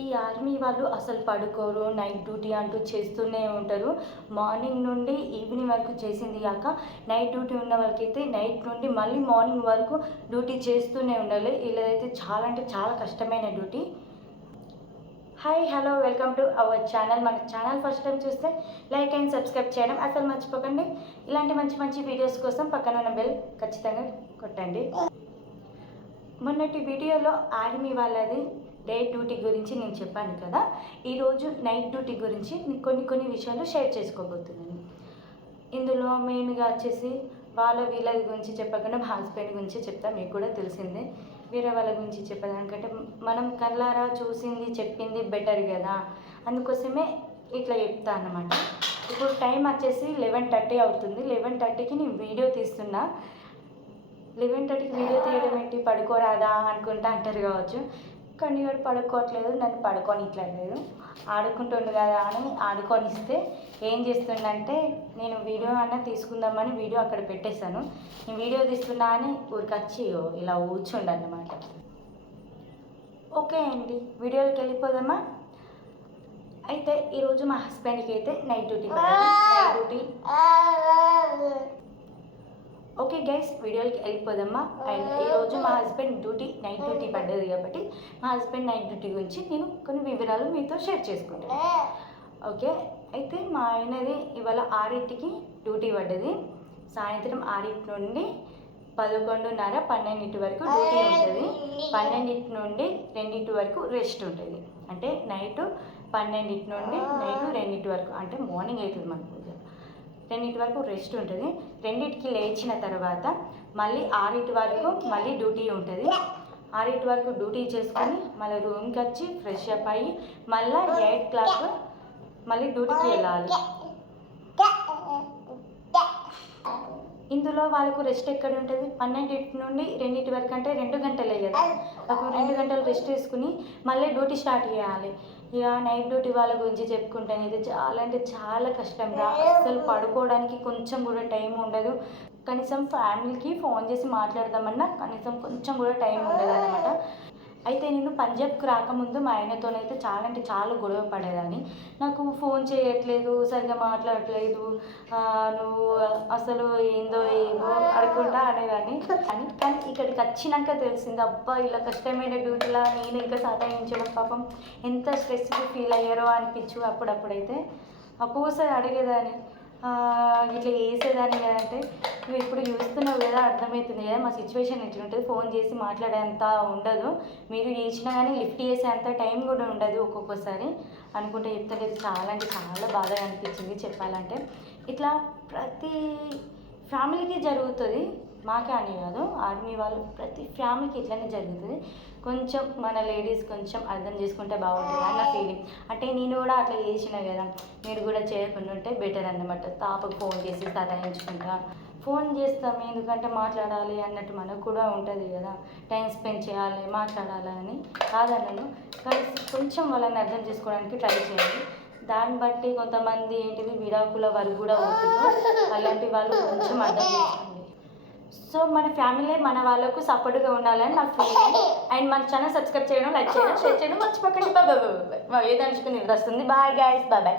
ఈ ఆర్మీ వాళ్ళు అసలు పడుకోరు, నైట్ డ్యూటీ అంటూ చేస్తూనే ఉంటారు. మార్నింగ్ నుండి ఈవినింగ్ వరకు చేసింది కాక నైట్ డ్యూటీ ఉన్న వాళ్ళకైతే నైట్ నుండి మళ్ళీ మార్నింగ్ వరకు డ్యూటీ చేస్తూనే ఉండాలి. ఇలాగైతే చాలా అంటే చాలా కష్టమైన duty. Hi hello welcome to our channel. మన ఛానల్ ఫస్ట్ టైం చూస్తే లైక్ అండ్ సబ్స్క్రైబ్ చేయడం అసలు మర్చిపోకండి. ఇలాంటి మంచి మంచి వీడియోస్ కోసం పక్కన ఉన్న బెల్ ఖచ్చితంగా కొట్టండి. మొన్నటి వీడియోలో ఆర్మీ వాళ్ళది డే డ్యూటీ గురించి నేను చెప్పాను కదా. ఈరోజు నైట్ డ్యూటీ గురించి కొన్ని విషయాలు షేర్ చేసుకోబోతున్నాను. ఇందులో మెయిన్గా వచ్చేసి వీళ్ళ గురించి చెప్పకుండా మా హస్బెండ్ గురించి చెప్తా. మీకు కూడా తెలిసిందే. వేరే వాళ్ళ గురించి చెప్పేదానికంటే మనం కళ్ళారా చూసింది చెప్పింది బెటర్ కదా, అందుకోసమే ఇట్లా చెప్తా అన్నమాట. ఇప్పుడు టైం వచ్చేసి 11:30 అవుతుంది. 11:30కి నేను వీడియో తీస్తున్నా. 11:30కి వీడియో తీయడం ఏంటి, పడుకోరాదా అనుకుంటా అంటారు కావచ్చు. కానీ వాడు పడుకోవట్లేదు, నన్ను పడుకోనిట్లేదు. ఆడుకుంటుండు కదా అని ఆడుకొనిస్తే ఏం చేస్తుండంటే, నేను వీడియో అన్నా తీసుకుందామని వీడియో అక్కడ పెట్టేశాను. నేను వీడియో తీస్తున్నా అని ఊరికొచ్చి ఇలా కూర్చుండన్నమాట. ఓకే అండి, వీడియోకి వెళ్ళిపోదామా. అయితే ఈరోజు మా హస్బెండ్కి అయితే నైట్ డ్యూటీ. ఓకే గైస్, వీడియోకి వెళ్ళిపోదామా. అండ్ ఈరోజు మా హస్బెండ్ నైట్ డ్యూటీ పడ్డది కాబట్టి మా హస్బెండ్ నైట్ డ్యూటీ గురించి నేను కొన్ని వివరాలు మీతో షేర్ చేసుకుంటాను. ఓకే, అయితే మా ఆయనది ఇవాళ 6కి డ్యూటీ పడ్డది. సాయంత్రం 6 నుండి 11:30, 12 వరకు డ్యూటీ ఉంటుంది. 12 నుండి 2 వరకు రెస్ట్ ఉంటుంది. అంటే నైట్ 12 నుండి నైట్ 2 వరకు, అంటే మార్నింగ్ అవుతుంది మనకు 2 వరకు రెస్ట్ ఉంటుంది. 2కి లేచిన తర్వాత మళ్ళీ 6 వరకు మళ్ళీ డ్యూటీ ఉంటుంది. 6 వరకు డ్యూటీ చేసుకొని మళ్ళీ రూమ్కి వచ్చి ఫ్రెష్ అప్ అయ్యి మళ్ళీ 8 o'clock మళ్ళీ డ్యూటీకి వెళ్ళాలి. ఇందులో వాళ్ళకు రెస్ట్ ఎక్కడ ఉంటుంది, 12 నుండి 2 వరకు, అంటే 2 గంటలే కదా. అప్పుడు 2 గంటలు రెస్ట్ తీసుకుని మళ్ళీ డ్యూటీ స్టార్ట్ చేయాలి. ఇక నైట్ డ్యూటీ వాళ్ళ గురించి చెప్పుకుంటాను. ఇది చాలా అంటే చాలా కష్టంగా, అస్సలు పడుకోవడానికి కొంచెం కూడా టైం ఉండదు. కనీసం ఫ్యామిలీకి ఫోన్ చేసి మాట్లాడదామన్నా కనీసం కొంచెం కూడా టైం ఉండదు అనమాట. అయితే నేను పంజాబ్కి రాకముందు మా ఆయనతోనైతే చాలా అంటే చాలా గొడవ పడేదాన్ని. నాకు ఫోన్ చేయట్లేదు, సరిగ్గా మాట్లాడట్లేదు, నువ్వు అసలు ఏందో ఏమో అనుకుంటా అనేదాన్ని. కానీ ఇక్కడికి వచ్చినాక తెలిసింది, అబ్బా ఇలా కష్టమైన డ్యూటీలా నేను ఇంకా సతాయించడం, పాపం ఎంత స్ట్రెస్కి ఫీల్ అయ్యారో అనిపించు. అప్పుడప్పుడైతే ఒక్కొక్కసారి అడిగేదాన్ని, ఇట్లా వేసేదాన్ని కదంటే, నువ్వు ఇప్పుడు చూస్తున్నావు కదా, అర్థమవుతుంది కదా మా సిచ్యువేషన్ ఎట్లుంటుంది. ఫోన్ చేసి మాట్లాడేంత ఉండదు, మీరు చేసినా కానీ లిఫ్ట్ చేసేంత టైం కూడా ఉండదు ఒక్కొక్కసారి అనుకుంటే చెప్తలేదు. చాలా అంటే చాలా బాధగా అనిపించింది చెప్పాలంటే. ఇట్లా ప్రతి ఫ్యామిలీకి జరుగుతుంది, మాకే అని కాదు, ఆర్మీ వాళ్ళు ప్రతి ఫ్యామిలీకి ఇట్లనే జరుగుతుంది. కొంచెం మన లేడీస్ కొంచెం అర్థం చేసుకుంటే బాగుంటుంది అని నా ఫీలింగ్. అంటే నేను కూడా అట్లా చేసిన కదా, మీరు కూడా చేయకుండా ఉంటే బెటర్ అన్నమాట. తాపకు ఫోన్ చేసి సతాయించుకుంటా, ఫోన్ చేస్తాం ఎందుకంటే మాట్లాడాలి అన్నట్టు మనకు కూడా ఉంటుంది కదా, టైం స్పెండ్ చేయాలి మాట్లాడాలి అని కాదన్నాను. కానీ కొంచెం వాళ్ళని అర్థం చేసుకోవడానికి ట్రై చేయాలి. దాన్ని బట్టి కొంతమంది ఏంటిది విడాకుల వరకు కూడా అవుతుందో, అలాంటి వాళ్ళు కొంచెం అర్థం చేసుకోండి. సో మన ఫ్యామిలీ మన వాళ్ళకు సపోర్ట్గా ఉండాలని నా ఫీలింగ్. అండ్ మన ఛానల్ సబ్స్క్రైబ్ చేయడం, లైక్ చేయడం, షేర్ చేయడం మర్చిపోకండి. బాయ్. ఏదనుకుని నిద్ర వస్తుంది. Bye guys, bye.